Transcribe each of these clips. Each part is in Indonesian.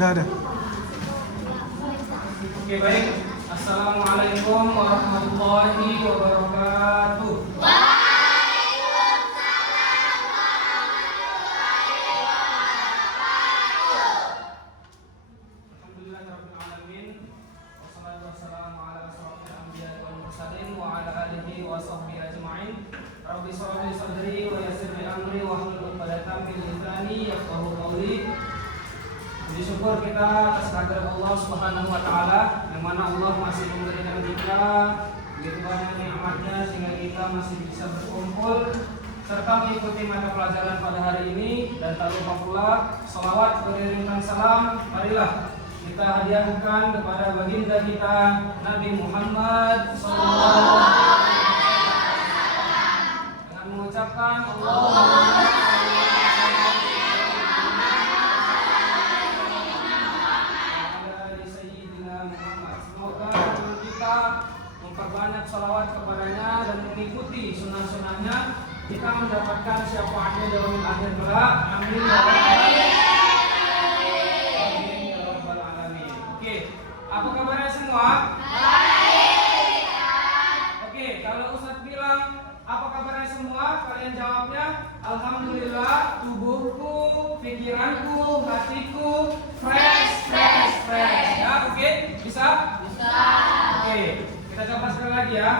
Udah. Oke, baik. Assalamualaikum warahmatullahi wabarakatuh. Alhamdulillahirrahmanirrahim. Wassalatu wassalamu ala asrofil anbiya wal mursalin wa ala alihi wa sahbihi ajma'in. Rabbi shrah li sadri wa yassir li amri wahlul 'uqdatam min lisani yafqahu qawli. Puji syukur kita atas kehadirat Allah Subhanahu wa taala, yang mana Allah masih memberikan kita begitu banyak nikmatnya sehingga kita masih bisa berkumpul serta mengikuti mata pelajaran pada hari ini. Dan tak lupa pula salawat beriringan salam marilah kita hadiahkan kepada baginda kita Nabi Muhammad sallallahu alaihi wasallam dengan mengucapkan Allahumma memperbanyak salawat kepadanya dan mengikuti sunnah-sunnahnya, kita mendapatkan syafaatnya dalam akhir kelak. Amin ya rabbal alamin. Oke, apa kabarnya semua? Oke, kalau Ustadz bilang apa kabarnya semua, kalian jawabnya alhamdulillah, tubuhku, pikiranku, hatiku fresh. Ya, oke? Bisa? Oke, kita coba sekali lagi ya.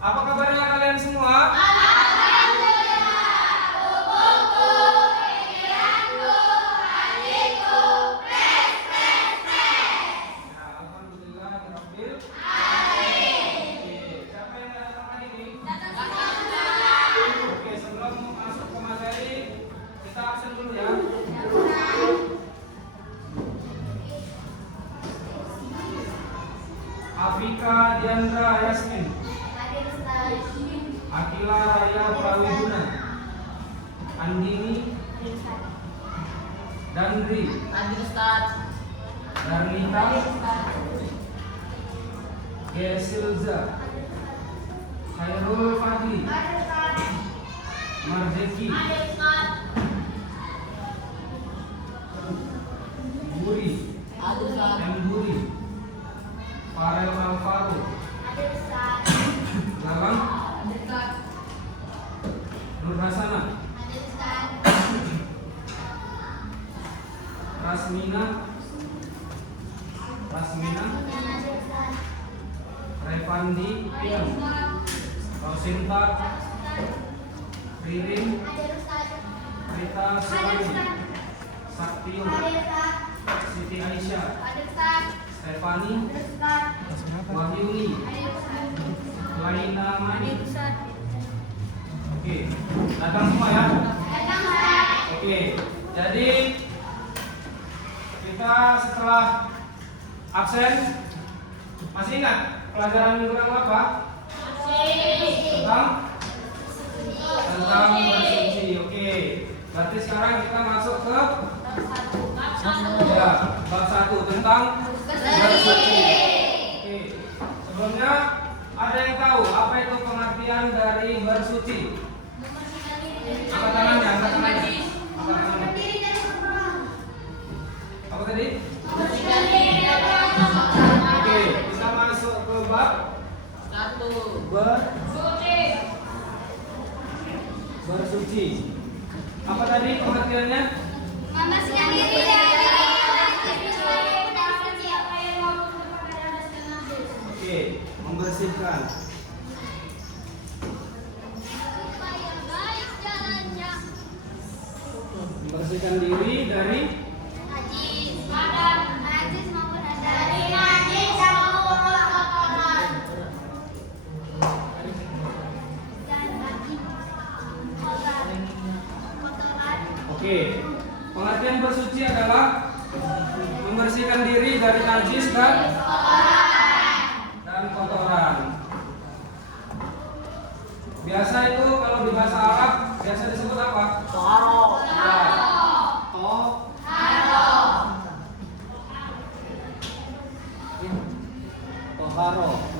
Apa kabarnya kalian semua? Alhamdulillah, tubuhku, pikiranku, hatiku, fresh. Ya, alhamdulillah rabbil Alamin. Oke, siapa yang datang hari ini? Datang. Oke, sebelum masuk ke materi, kita absen dulu ya. Afika Diandra Yasmin, Akila Raya Prawiguna, Andini Dandri, Darnita Gesilza, Khairul Fadli, Marzeki, Buri, Buri, Farel Alvaro, Lalang, Nur Hasana, Rasmina, Revandi, Rosinta, Ririn, Rita Sulani, Saktiun, Siti Aisyah, Stefani, Wahyuni, Laina Mani. Oke, datang semua ya. Oke, jadi kita setelah absen masih ingat pelajaran minggu lalu apa? Tentang bersuci. Oke, berarti sekarang kita masuk ke bab 1 tentang bersuci. Oke, sebelumnya ada yang tahu apa itu pengertian dari bersuci? Angkat tangannya. Apa tadi? Oke, kita masuk ke bab 1. Bersuci. Apa tadi pengertiannya? Membersihkan diri dari Oke, membersihkan. Membersihkan diri dari najis maupun dari najis maupun kotoran dan kotoran. Oke, pengertian bersuci adalah membersihkan diri dari najis dan kotoran. Biasa itu kalau di bahasa Arab biasa disebut apa? Toharo. Toharo.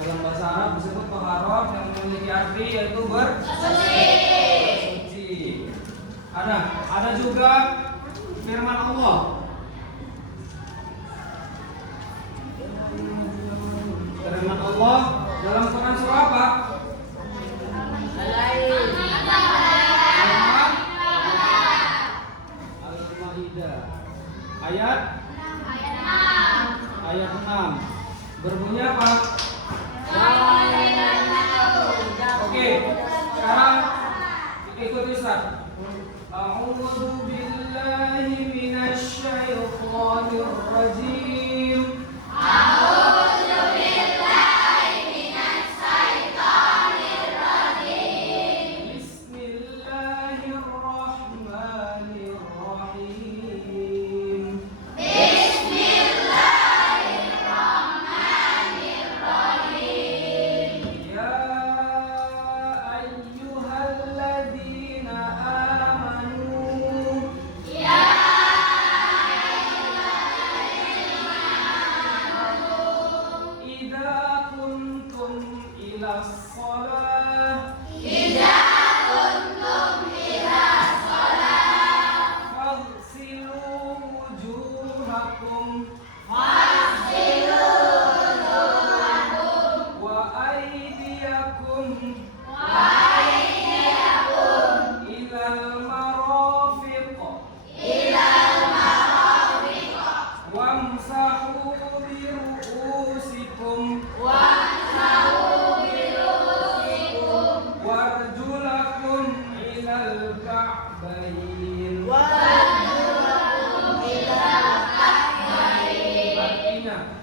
Dalam bahasa Arab disebut toharo yang memiliki arti yaitu bersuci. Ada juga firman Allah ayat ayat 6. Berbunyi apa? Oke, sekarang ikuti Ustaz. A'udzu billahi minasy syaithanir rajim. Bismillahirrahmanirrahim. Ya ayyuhalladzina amanu idza kuntum ilas shalah faghsilu wujuhakum wa aydiyakum ilal marafiq wamsahu bi ru'usikum warjulakum ilal ka'bayn. Artinya,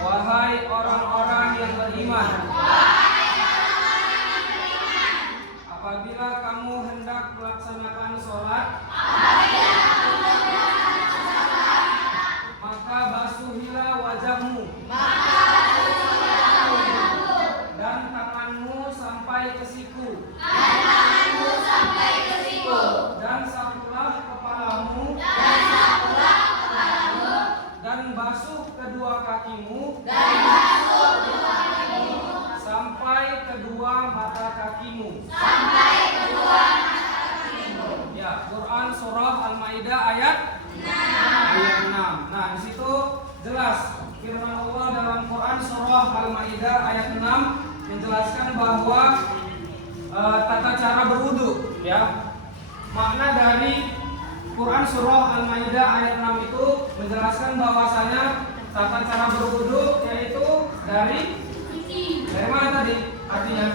wahai orang-orang yang beriman, apabila kamu hendak melaksanakan sholat, maka basuhilah wajahmu dan tanganmu sampai ke siku, dan sapulah kepalamu, dan basuh kedua kakimu sampai kedua mata kakimu. Ya, Quran surah Al-Maidah ayat 6. Nah, di situ jelas firman Allah dalam Quran surah Al-Maidah ayat 6 menjelaskan bahwa tata cara berwudu, ya. Makna dari Quran surah Al-Maidah ayat 6 itu menjelaskan bahwasanya tata cara berwudu yaitu dari mana tadi? Artinya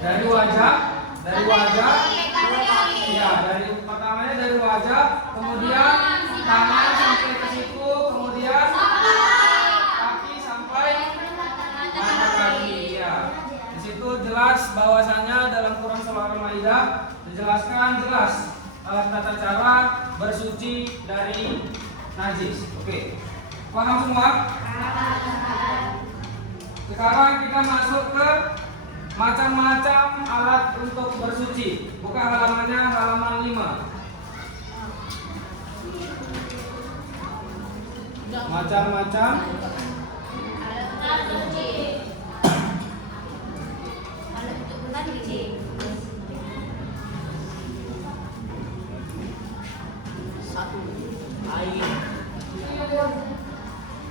dari wajah, ya, dari pertamanya dari wajah, kemudian tangan sampai ke siku, kemudian kaki sampai mata kaki, ya. Di situ jelas bahwasanya dalam Quran surah Al-Maidah dijelaskan jelas tata cara bersuci dari najis. Oke, paham semua? Sekarang kita masuk ke macam-macam alat untuk bersuci. Buka halamannya, halaman 5. Macam-macam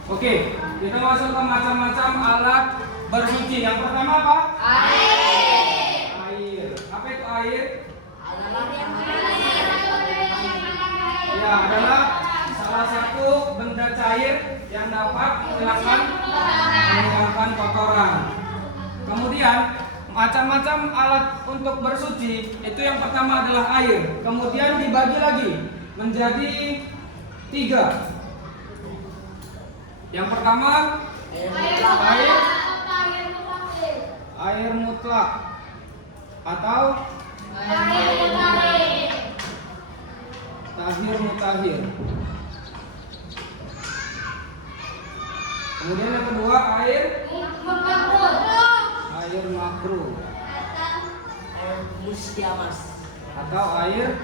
Oke, kita masuk ke macam-macam alat bersuci. Yang pertama apa? Air. Apa itu air? Ya, adalah salah satu benda cair yang dapat menghilangkan kotoran. Kemudian macam-macam alat untuk bersuci itu yang pertama adalah air. Kemudian dibagi lagi menjadi 3. Yang pertama air mutlak atau tahir mutahhir. Kemudian yang kedua air makruh atau air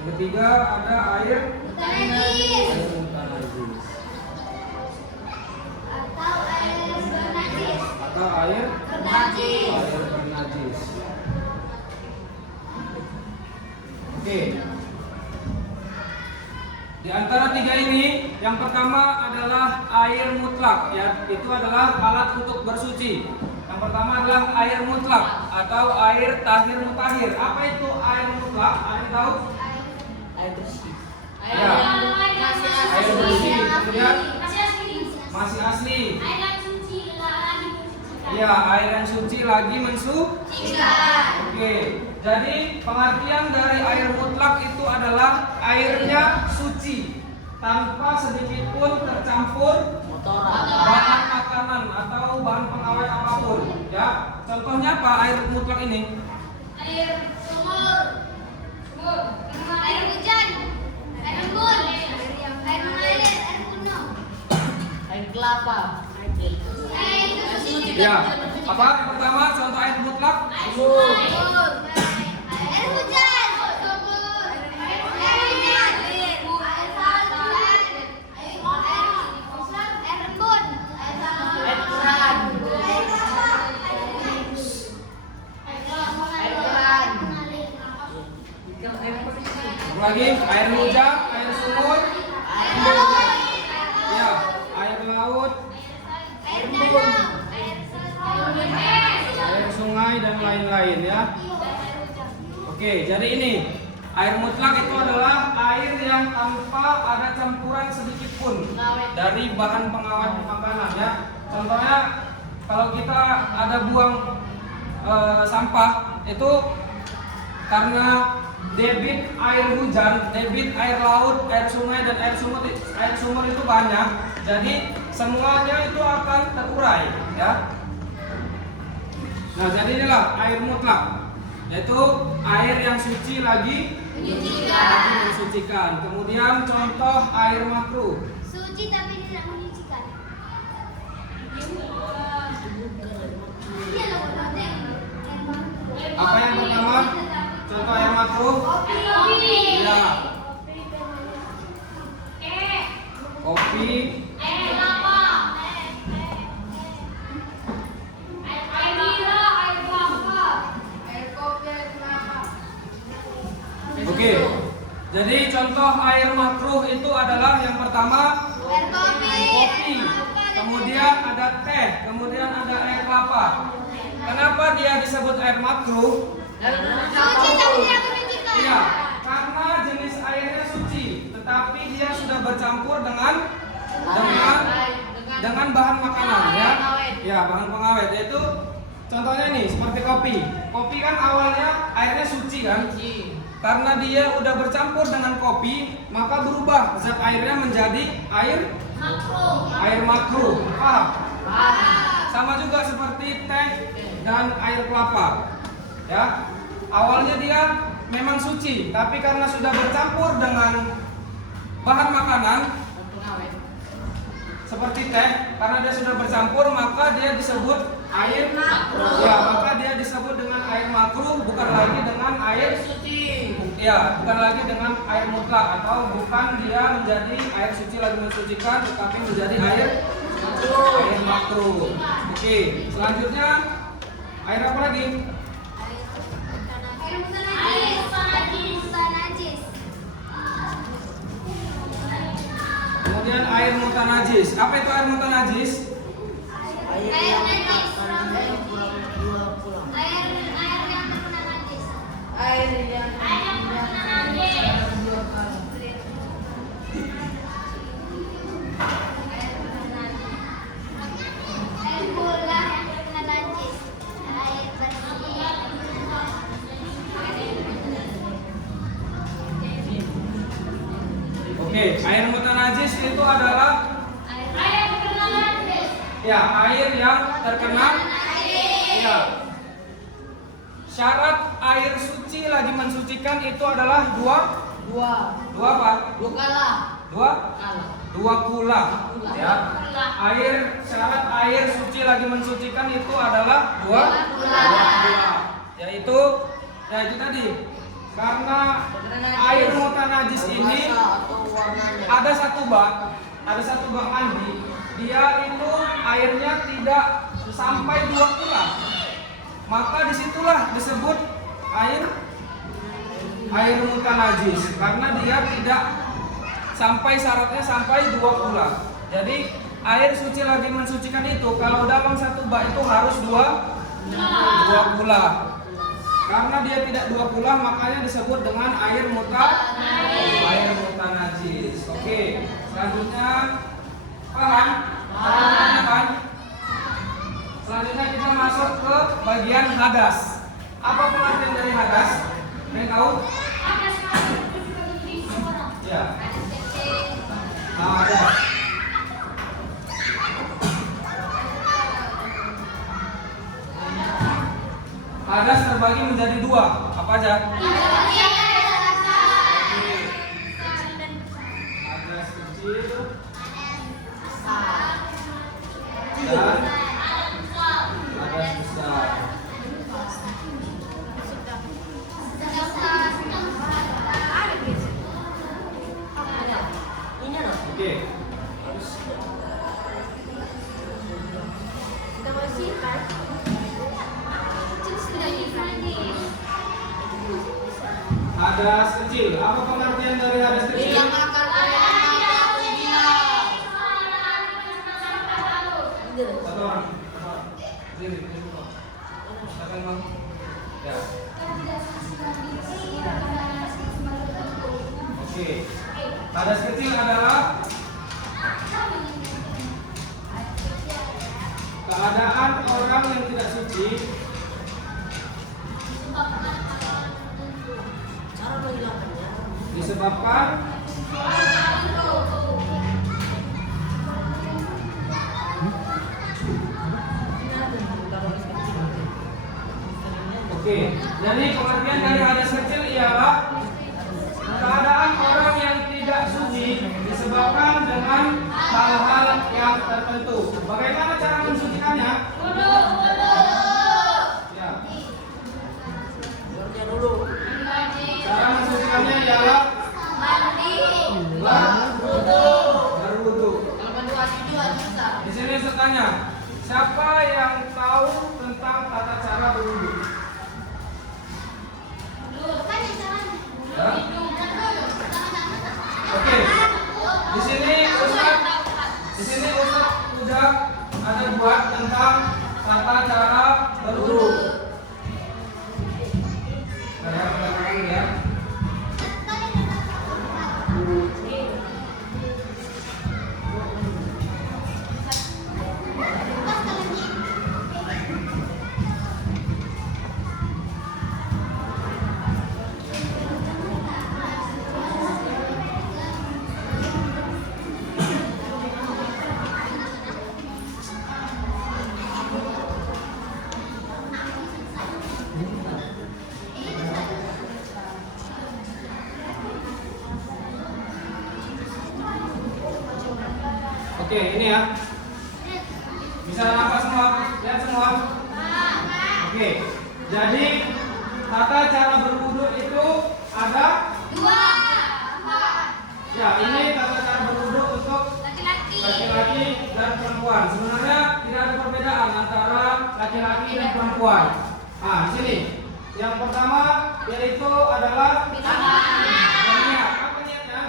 yang ketiga ada air mutanajis atau air bernajis. Oke. Di antara 3 ini, yang pertama adalah air mutlak, ya, itu adalah alat untuk bersuci. Yang pertama adalah air mutlak atau air tahir mutahhir. Apa itu air mutlak? Ada yang tahu? Air bersih. Ya. Air bersih. Kemudian masih asli. Ya, air yang suci lagi mensucikan. Oke. Jadi pengertian dari air mutlak itu adalah airnya suci tanpa sedikit pun tercampur Kotoran. bahan makanan atau bahan pengawet apapun. Ya, contohnya apa air mutlak ini? Air sumur, air hujan, air embun, air mengalir, air kuno, Air kelapa. air suci, Ya. Apa yang pertama contoh air mutlak? sumur, air hujan, sumur, air minyak, air salju, air embun, Air keran. Lagi air hujan, air sumur, air laut, ya, air laut, air danau, air sungai dan lain-lain ya. Oke, jadi ini air mutlak itu adalah air yang tanpa ada campuran sedikit pun dari bahan pengawet makanan ya. Contohnya kalau kita ada buang sampah itu karena debit air hujan, debit air laut, air sungai dan air sumur itu banyak. Jadi semuanya itu akan terurai ya. Nah, jadi inilah air mutlak, yaitu air yang suci lagi mensucikan. Kemudian contoh air makruh. suci tapi tidak menyucikan. Apa yang pertama? Contoh air makruh. Ya, kopi, oke. Jadi contoh air makruh itu adalah yang pertama kopi, kemudian ada teh, kemudian ada air kelapa. Kenapa dia disebut air makruh? Suci tapi tidak menyucikan. Iya, karena jenis airnya suci, tetapi dia sudah bercampur dengan bahan makanan ya. Ya, bahan pengawet yaitu contohnya nih seperti kopi. Kopi kan awalnya airnya suci kan? Karena dia udah bercampur dengan kopi, maka berubah zat airnya menjadi air makruh. Paham? Sama juga seperti teh dan air kelapa. Ya. Awalnya dia memang suci, tapi karena sudah bercampur dengan bahan makanan seperti teh, karena dia sudah bercampur maka dia disebut air makruh. Ya, maka dia disebut dengan air makruh, bukan lagi dengan air Suci. ya, bukan lagi dengan air mutlak atau bukan dia menjadi air suci lagi mensucikan, tetapi menjadi air makruh. Oke, selanjutnya air apa lagi? Kemudian air mutanajis. Apa itu air mutanajis? Air Air yang najis. akan pulang. Air yang terkena najis. Air yang Air bola yang terkena najis. Air bersih. Oke, air mutanajis itu adalah Air terkena najis. ya air yang terkena ya. Syarat air suci lagi mensucikan itu adalah dua apa? Dua kula. Ya. Syarat air suci lagi mensucikan itu adalah dua kula. Yaitu itu tadi. Karena air mutanajis ini ada satu bak mandi, dia itu airnya tidak sampai 2 kula. Maka disitulah disebut air mutanajis karena dia tidak sampai syaratnya sampai 2 kula. Jadi air suci lagi mensucikan itu, kalau dalam satu bak itu harus dua pula. Karena dia tidak dua pula, makanya disebut dengan air mutanajis. Oke, selanjutnya paham? Kan? Selanjutnya kita masuk ke bagian hadas. Apa pengertian dari hadas? Kalian tahu? Ya. Hadas. Hadas terbagi menjadi dua. Apa aja? Hadas kecil dan hadas besar. Oke. Hadas kecil. Apa pengertian dari hadas kecil? Yang akan batu gila. Satu orang. Diri. Silakan Bang. Ya. Oke. Hadas kecil adalah keadaan orang yang tidak suci disebabkan Oke, jadi pengertian dari hadas kecil ialah keadaan orang yang tidak suci disebabkan dengan hal-hal yang tertentu. Bagaimana cara mensucikannya? Ya. Cara mensucikannya ialah berwudu. Di sini saya tanya, siapa yang tahu tentang tata cara berwudu? Ya? Oke. Di sini Ustaz sudah ada buat tentang tata cara berwudu. Ya. Oke, ini ya. Bisa nampak semua? Lihat semua? Oke. Jadi tata cara berwudu itu ada dua. Ya, ini tata cara berwudu untuk laki-laki dan perempuan. Sebenarnya tidak ada perbedaan antara laki-laki dan perempuan. Nah, sini. Yang pertama yaitu adalah berniat. Apa niatnya?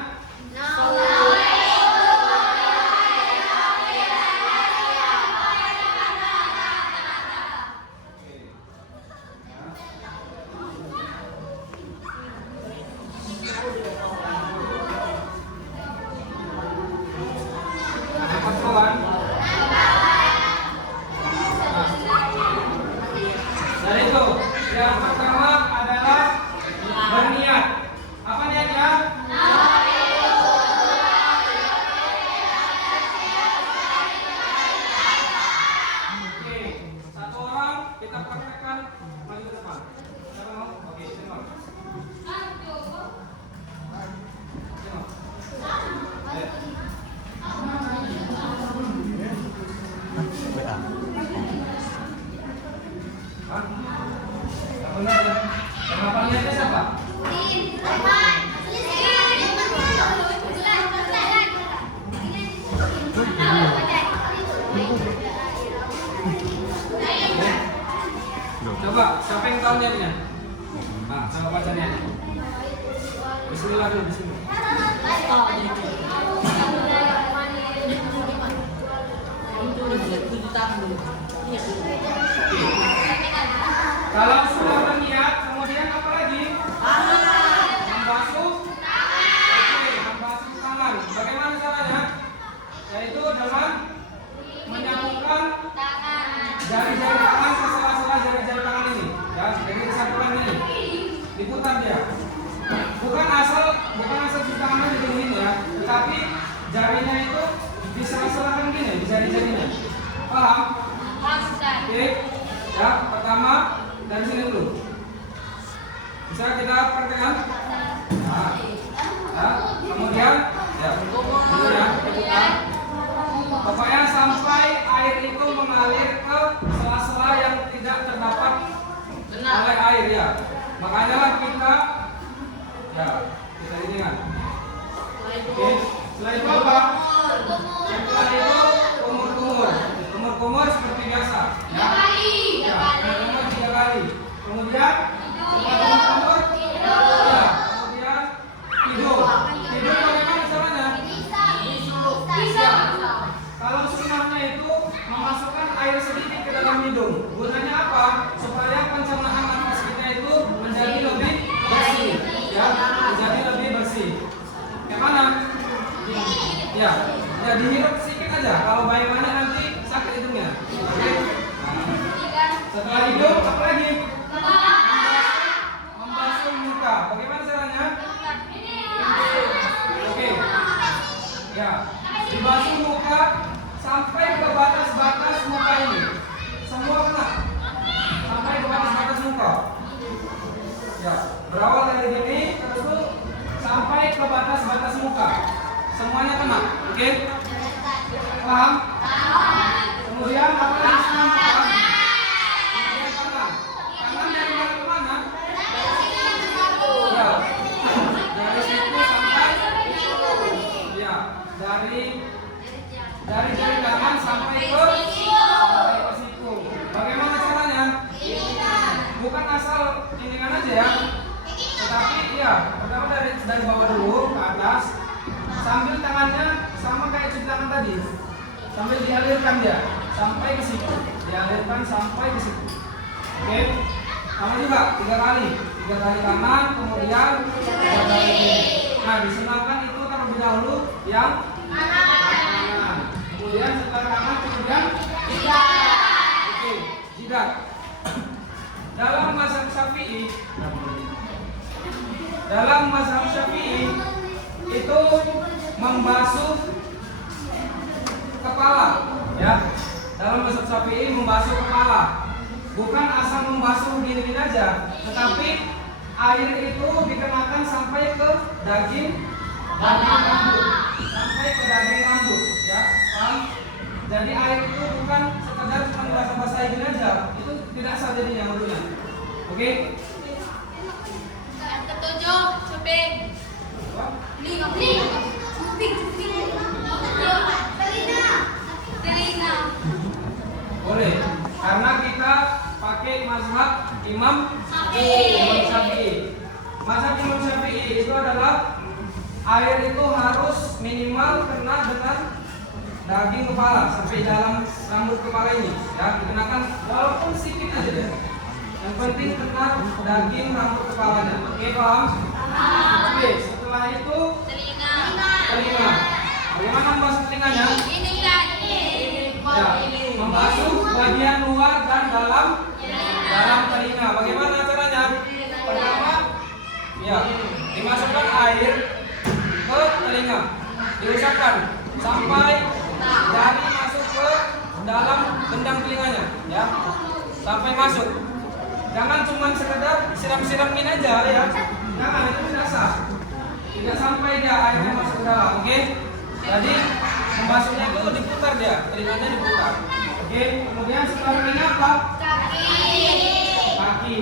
Dari itu, yang pertama adalah berniat. Apa niatnya? Oke, satu orang kita praktekkan maju ke depan. Siapa mau? Oke, siapa? Kenapa niatnya siapa? Coba, siapa yang tahu niatnya? Nah, coba baca niatnya. Bismillah dulu, bismillah. Kalau sudah berniat, kemudian apa lagi? Membasuh. Oke, membasuh tangan. Bagaimana caranya? Yaitu dengan menyambungkan jari-jari tangan ke sela-sela jari-jari tangan ini. Ya, jadi kesatuan ini. Diputar dia. Bukan asal cuci tangan aja begini ya, tetapi jarinya itu di sela-sela gini, di jari-jarinya. Paham? Oke. Ya, pertama dari sini dulu. Bisa kita praktekkan? Nah, ya. Kemudian diputar. Pokoknya sampai air itu mengalir ke sela-sela yang tidak terdapat oleh air ya. Makanya lah kita ini kan. Oke, setelah itu apa? Setelah itu kumur seperti biasa. Ya. Kumur 3 kali. Kemudian setelah kumur, ya. Kemudian tidur. Tidur bagaimana caranya? Kalau sunnahnya itu memasukkan air sedikit ke dalam hidung. Gunanya apa? Supaya pencernaan nafas kita itu menjadi lebih bersih. Ya, menjadi lebih bersih. Gimana? Ya, dihirup sedikit aja. Kalau bayangannya nanti sakit hidungnya. Oke. Setelah hidung, apa lagi? Membasuh muka. Bagaimana caranya? Oke. Ya, dibasuh muka sampai ke batas-batas muka ini. Semua kena. Sampai ke batas-batas muka. Ya, berawal dari sini terus sampai ke batas-batas muka. Semuanya kena. Oke? Paham? Kemudian apa lagi senang muka? Kemudian tangan. Tangan dari mana ke mana? Ya. Dari situ sampai ya, dari jari tangan sampai ke situ. Bagaimana caranya? Bukan asal inikan aja ya. Tetapi ya, pertama dari bawah dulu ke atas, sambil tangannya sama kayak cuci tangan tadi, sambil dialirkan dia sampai ke situ, dialirkan sampai ke situ. Oke, sama juga 3 kali kanan, kemudian 3 kali kiri. Nah, disunahkan itu terlebih dahulu yang kanan, kemudian setelah kanan, kemudian oke, jidat. Dalam mazhab Syafi'i itu membasuh kepala, ya. Dalam mazhab Syafi'i membasuh kepala, bukan asal membasuh gini-gini aja, tetapi air itu dikenakan sampai ke daging rambut, ya. Paham? Jadi air itu bukan sekedar cuma basah-basah gini aja, itu tidak sah jadinya wudunya. Oke? Ketujuh, cuping. Telinga. Boleh, karena kita pakai mazhab Imam Syafi'i. Mazhab Imam Syafi'i itu adalah air itu harus minimal kena dengan daging kepala sampai dalam rambut kepala ini, ya, dikenakan walaupun sedikit aja deh. Yang penting kena daging rambut kepalanya. Oke, paham? Oke, setelah itu telinga. Bagaimana membasuh telinganya? Ya, membasuh bagian luar dan dalam telinga. Bagaimana caranya? Pertama, ya, dimasukkan air ke telinga, diusapkan sampai jari masuk ke dalam gendang telinganya, ya, sampai masuk. Jangan cuma sekedar siram-siramin aja, ya. Jangan, itu tidak sah. Tidak sampai dia airnya masuk ke dalam, oke? Jadi membasuhnya itu diputar dia, telinganya diputar. Oke, kemudian setelah telinga apa? Kaki.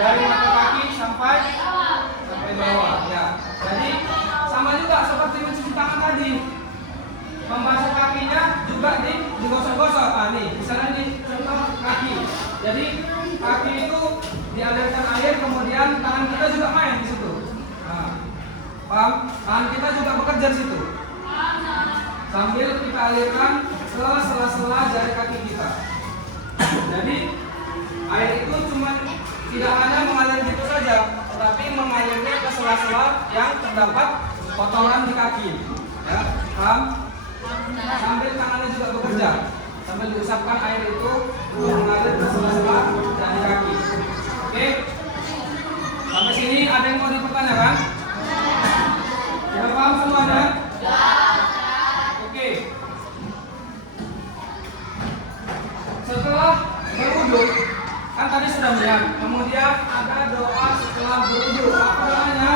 Dari mata kaki sampai bawah, ya. Jadi sama juga seperti mencuci tangan tadi. Membasuh kakinya juga digosok-gosok. Nah, nih, misalnya di contoh kaki. Jadi kaki itu dialirkan air, kemudian tangan kita juga main di situ. Nah, paham? Tangan kita juga bekerja di situ. sambil kita alirkan ke sela-sela jari kaki kita. Jadi air itu cuma tidak hanya mengalir gitu saja, tetapi mengalirnya ke sela-sela yang terdapat kotoran di kaki. Ya, paham? Sambil tangannya juga bekerja, sambil diusapkan air itu untuk mengalir ke sela-sela jari kaki. Oke? Sampai sini ada yang mau dipertanyakan? Sudah paham semua ada? Oke. Setelah berwudu, kan tadi sudah melihat. Kemudian ada doa setelah berwudu. Apa